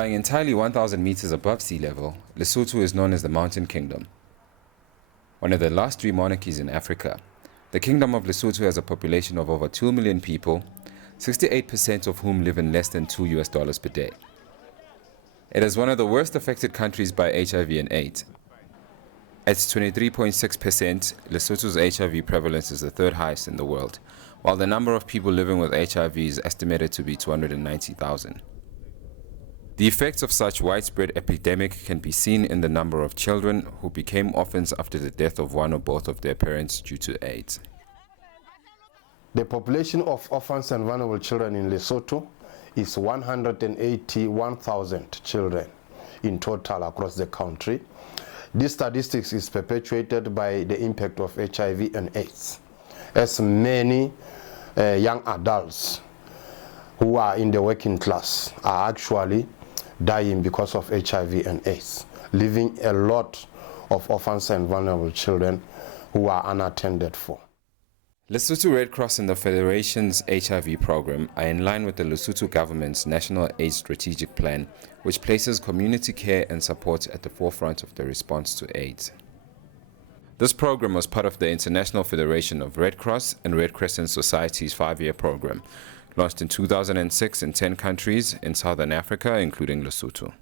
Lying entirely 1,000 meters above sea level, Lesotho is known as the Mountain Kingdom. One of the last 3 monarchies in Africa, the Kingdom of Lesotho has a population of over 2 million people, 68% of whom live in less than $2 per day. It is one of the worst affected countries by HIV and AIDS. At 23.6%, Lesotho's HIV prevalence is the 3rd highest in the world, while the number of people living with HIV is estimated to be 290,000. The effects of such widespread epidemic can be seen in the number of children who became orphans after the death of one or both of their parents due to AIDS. The population of orphans and vulnerable children in Lesotho is 181,000 children in total across the country. This statistics is perpetuated by the impact of HIV and AIDS, as many young adults who are in the working class are actually dying because of HIV and AIDS, leaving a lot of orphans and vulnerable children who are unattended for. Lesotho Red Cross and the Federation's HIV program are in line with the Lesotho government's National AIDS Strategic Plan, which places community care and support at the forefront of the response to AIDS. This program was part of the International Federation of Red Cross and Red Crescent Society's 5-year program, launched in 2006 in 10 countries in Southern Africa, including Lesotho.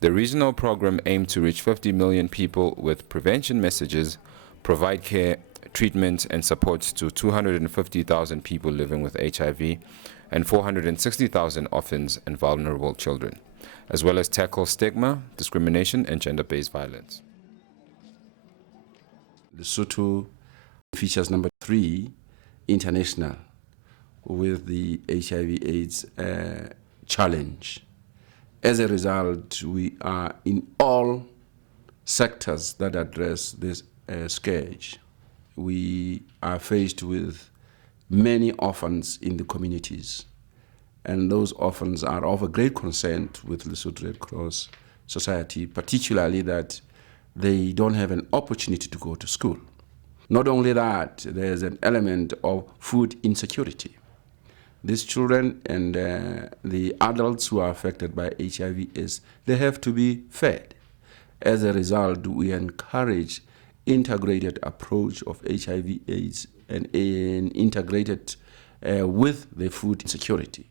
The regional program aimed to reach 50 million people with prevention messages, provide care, treatment and support to 250,000 people living with HIV and 460,000 orphans and vulnerable children, as well as tackle stigma, discrimination and gender-based violence. Lesotho features number 3 international with the HIV/AIDS challenge. As a result, we are in all sectors that address this scourge. We are faced with many orphans in the communities, and those orphans are of a great concern with Lesotho Red Cross Society, particularly that they don't have an opportunity to go to school. Not only that, there's an element of food insecurity. These children and the adults who are affected by HIV/AIDS, they have to be fed. As a result, we encourage integrated approach of HIV/AIDS and integrated with the food security.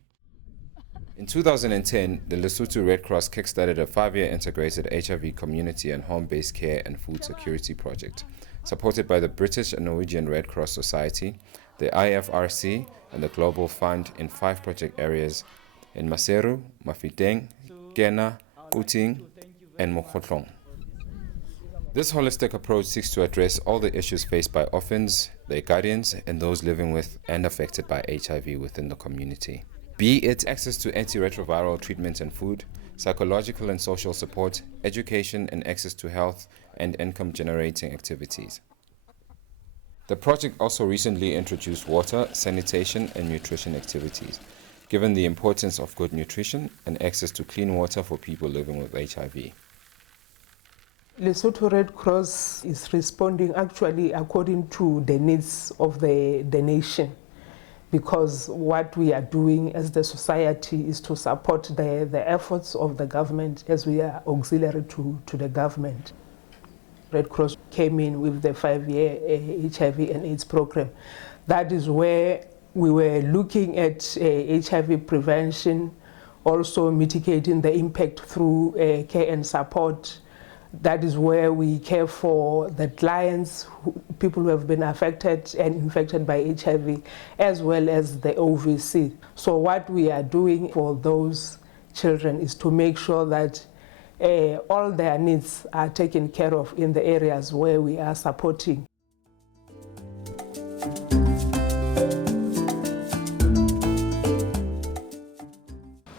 In 2010, the Lesotho Red Cross kickstarted a 5-year integrated HIV community and home-based care and food security project, supported by the British and Norwegian Red Cross Society, the IFRC, and the Global Fund in 5 project areas in Maseru, Mafeteng, Kena, Kuting, and Mokhotlong. This holistic approach seeks to address all the issues faced by orphans, their guardians, and those living with and affected by HIV within the community. Be it access to antiretroviral treatment and food, psychological and social support, education and access to health and income-generating activities. The project also recently introduced water, sanitation, and nutrition activities, given the importance of good nutrition and access to clean water for people living with HIV. Lesotho Red Cross is responding actually according to the needs of the nation, because what we are doing as the society is to support the efforts of the government as we are auxiliary to the government. Red Cross came in with the 5-year HIV and AIDS program. That is where we were looking at HIV prevention, also mitigating the impact through care and support. That is where we care for the clients, people who have been affected and infected by HIV, as well as the OVC. So what we are doing for those children is to make sure that all their needs are taken care of in the areas where we are supporting.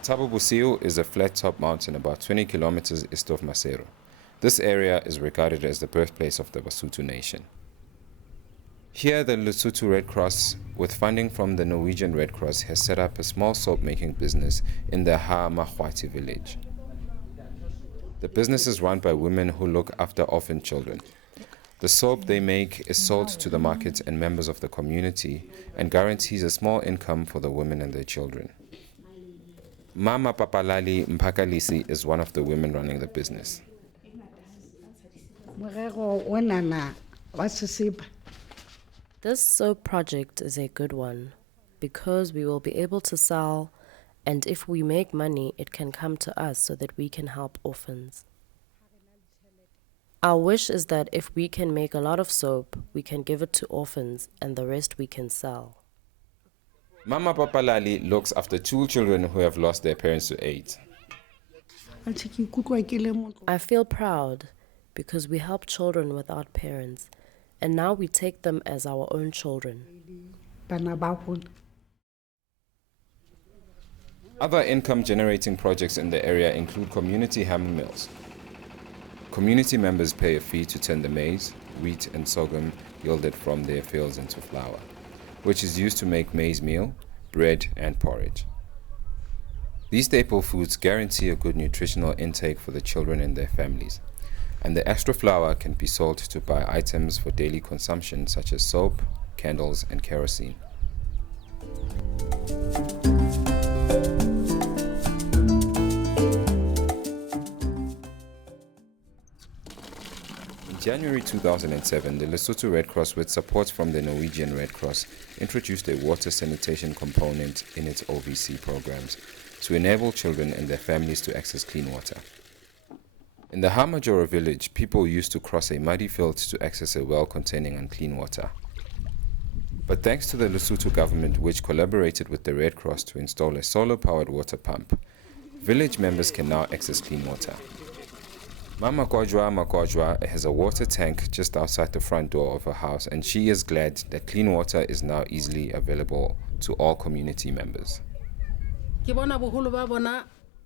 Thaba Bosiu is a flat-top mountain about 20 kilometers east of Maseru. This area is regarded as the birthplace of the Basotho nation. Here, the Lesotho Red Cross, with funding from the Norwegian Red Cross, has set up a small soap-making business in the Ha-Mahwati village. The business is run by women who look after orphan children. The soap they make is sold to the market and members of the community and guarantees a small income for the women and their children. Mama Papalali Mpakalisi is one of the women running the business. This soap project is a good one because we will be able to sell, and if we make money, it can come to us so that we can help orphans. Our wish is that if we can make a lot of soap, we can give it to orphans and the rest we can sell. Mama Papalali looks after 2 children who have lost their parents to AIDS. I feel proud because we help children without parents, and now we take them as our own children. Other income-generating projects in the area include community hammer mills. Community members pay a fee to turn the maize, wheat and sorghum yielded from their fields into flour, which is used to make maize meal, bread and porridge. These staple foods guarantee a good nutritional intake for the children and their families, and the extra flour can be sold to buy items for daily consumption such as soap, candles and kerosene. In January 2007, the Lesotho Red Cross, with support from the Norwegian Red Cross, introduced a water sanitation component in its OVC programs to enable children and their families to access clean water. In the Hamajoro village, people used to cross a muddy field to access a well containing unclean water. But thanks to the Lesotho government, which collaborated with the Red Cross to install a solar-powered water pump, village members can now access clean water. Mama Makojwa has a water tank just outside the front door of her house, and she is glad that clean water is now easily available to all community members.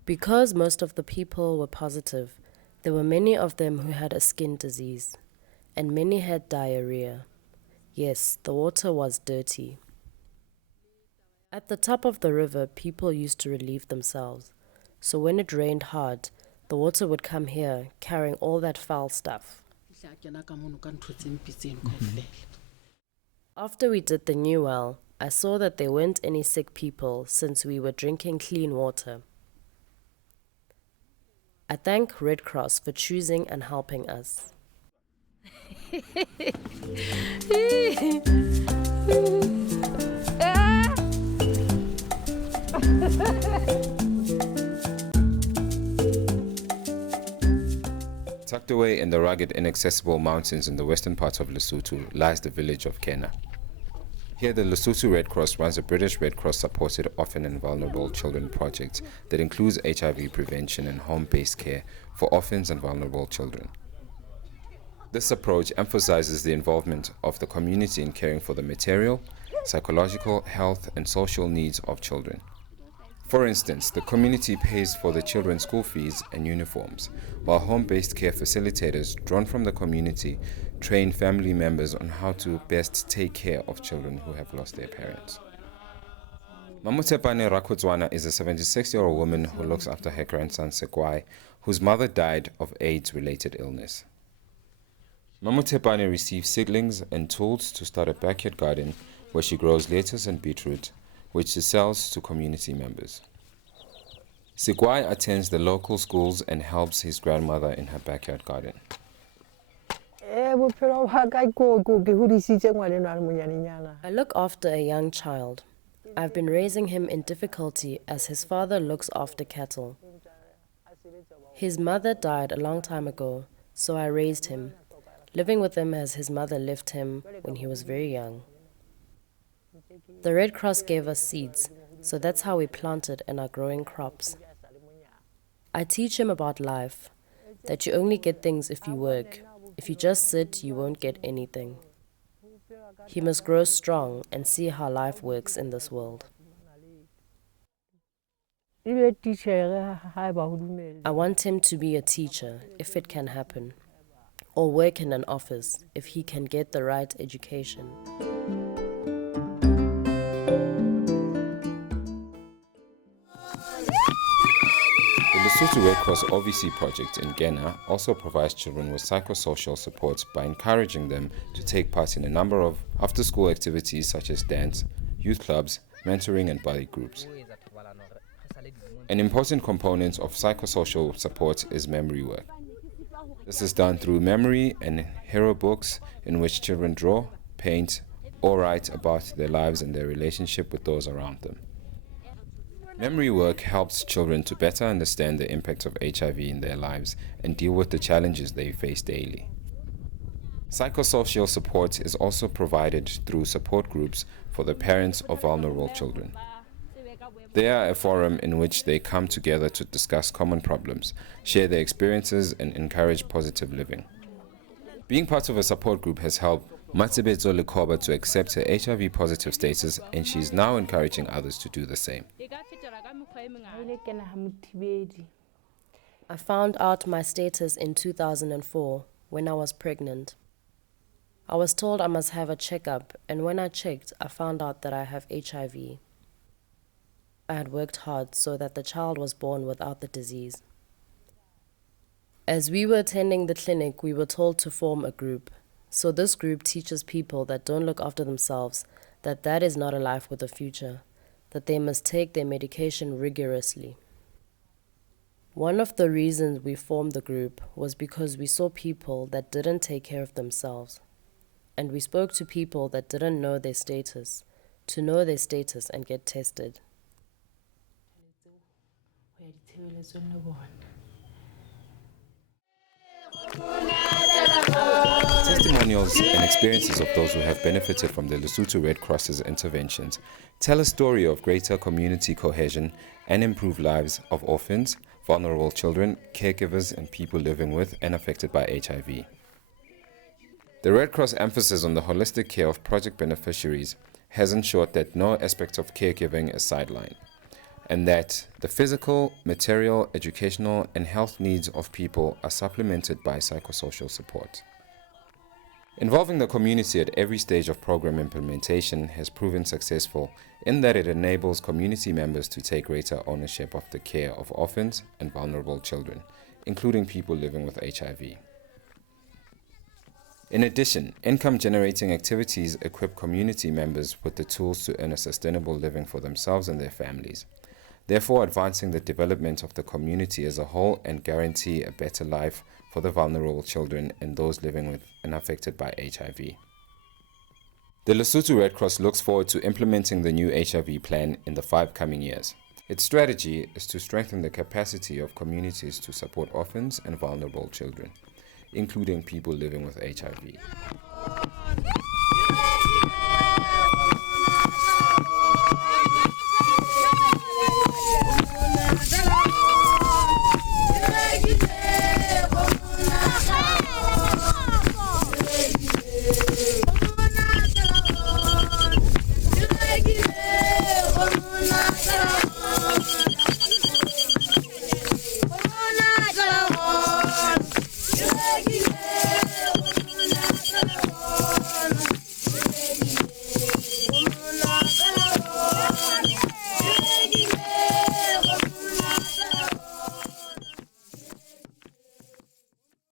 Because most of the people were positive, there were many of them who had a skin disease, and many had diarrhea. Yes, the water was dirty. At the top of the river, people used to relieve themselves, so when it rained hard, the water would come here, carrying all that foul stuff. After we did the new well, I saw that there weren't any sick people since we were drinking clean water. I thank Red Cross for choosing and helping us. Tucked away in the rugged, inaccessible mountains in the western part of Lesotho lies the village of Kena. Here, the Lesotho Red Cross runs a British Red Cross-supported orphan and vulnerable children project that includes HIV prevention and home-based care for orphans and vulnerable children. This approach emphasizes the involvement of the community in caring for the material, psychological, health, and social needs of children. For instance, the community pays for the children's school fees and uniforms, while home-based care facilitators drawn from the community train family members on how to best take care of children who have lost their parents. Mamutepane Rakutswana is a 76-year-old woman who looks after her grandson Sekwai, whose mother died of AIDS-related illness. Mamutepane receives seedlings and tools to start a backyard garden where she grows lettuce and beetroot, which she sells to community members. Sekwai attends the local schools and helps his grandmother in her backyard garden. I look after a young child. I've been raising him in difficulty as his father looks after cattle. His mother died a long time ago, so I raised him, living with him as his mother left him when he was very young. The Red Cross gave us seeds, so that's how we planted and are growing crops. I teach him about life, that you only get things if you work. If you just sit, you won't get anything. He must grow strong and see how life works in this world. I want him to be a teacher, if it can happen, or work in an office, if he can get the right education. The Lesotho Red Cross OVC project in Ghana also provides children with psychosocial support by encouraging them to take part in a number of after-school activities such as dance, youth clubs, mentoring and body groups. An important component of psychosocial support is memory work. This is done through memory and hero books in which children draw, paint, or write about their lives and their relationship with those around them. Memory work helps children to better understand the impact of HIV in their lives and deal with the challenges they face daily. Psychosocial support is also provided through support groups for the parents of vulnerable children. They are a forum in which they come together to discuss common problems, share their experiences, and encourage positive living. Being part of a support group has helped Matsebezo Lekoba to accept her HIV positive status, and she is now encouraging others to do the same. I found out my status in 2004 when I was pregnant. I was told I must have a checkup, and when I checked, I found out that I have HIV. I had worked hard so that the child was born without the disease. As we were attending the clinic, we were told to form a group. So this group teaches people that don't look after themselves that that is not a life with a future, that they must take their medication rigorously. One of the reasons we formed the group was because we saw people that didn't take care of themselves. And we spoke to people that didn't know their status, to know their status and get tested. Testimonials and experiences of those who have benefited from the Lesotho Red Cross's interventions tell a story of greater community cohesion and improved lives of orphans, vulnerable children, caregivers, and people living with and affected by HIV. The Red Cross emphasis on the holistic care of project beneficiaries has ensured that no aspect of caregiving is sidelined, and that the physical, material, educational, and health needs of people are supplemented by psychosocial support. Involving the community at every stage of program implementation has proven successful in that it enables community members to take greater ownership of the care of orphans and vulnerable children, including people living with HIV. In addition, income-generating activities equip community members with the tools to earn a sustainable living for themselves and their families, therefore advancing the development of the community as a whole and guarantee a better life for the vulnerable children and those living with and affected by HIV. The Lesotho Red Cross looks forward to implementing the new HIV plan in the 5 coming years. Its strategy is to strengthen the capacity of communities to support orphans and vulnerable children, including people living with HIV.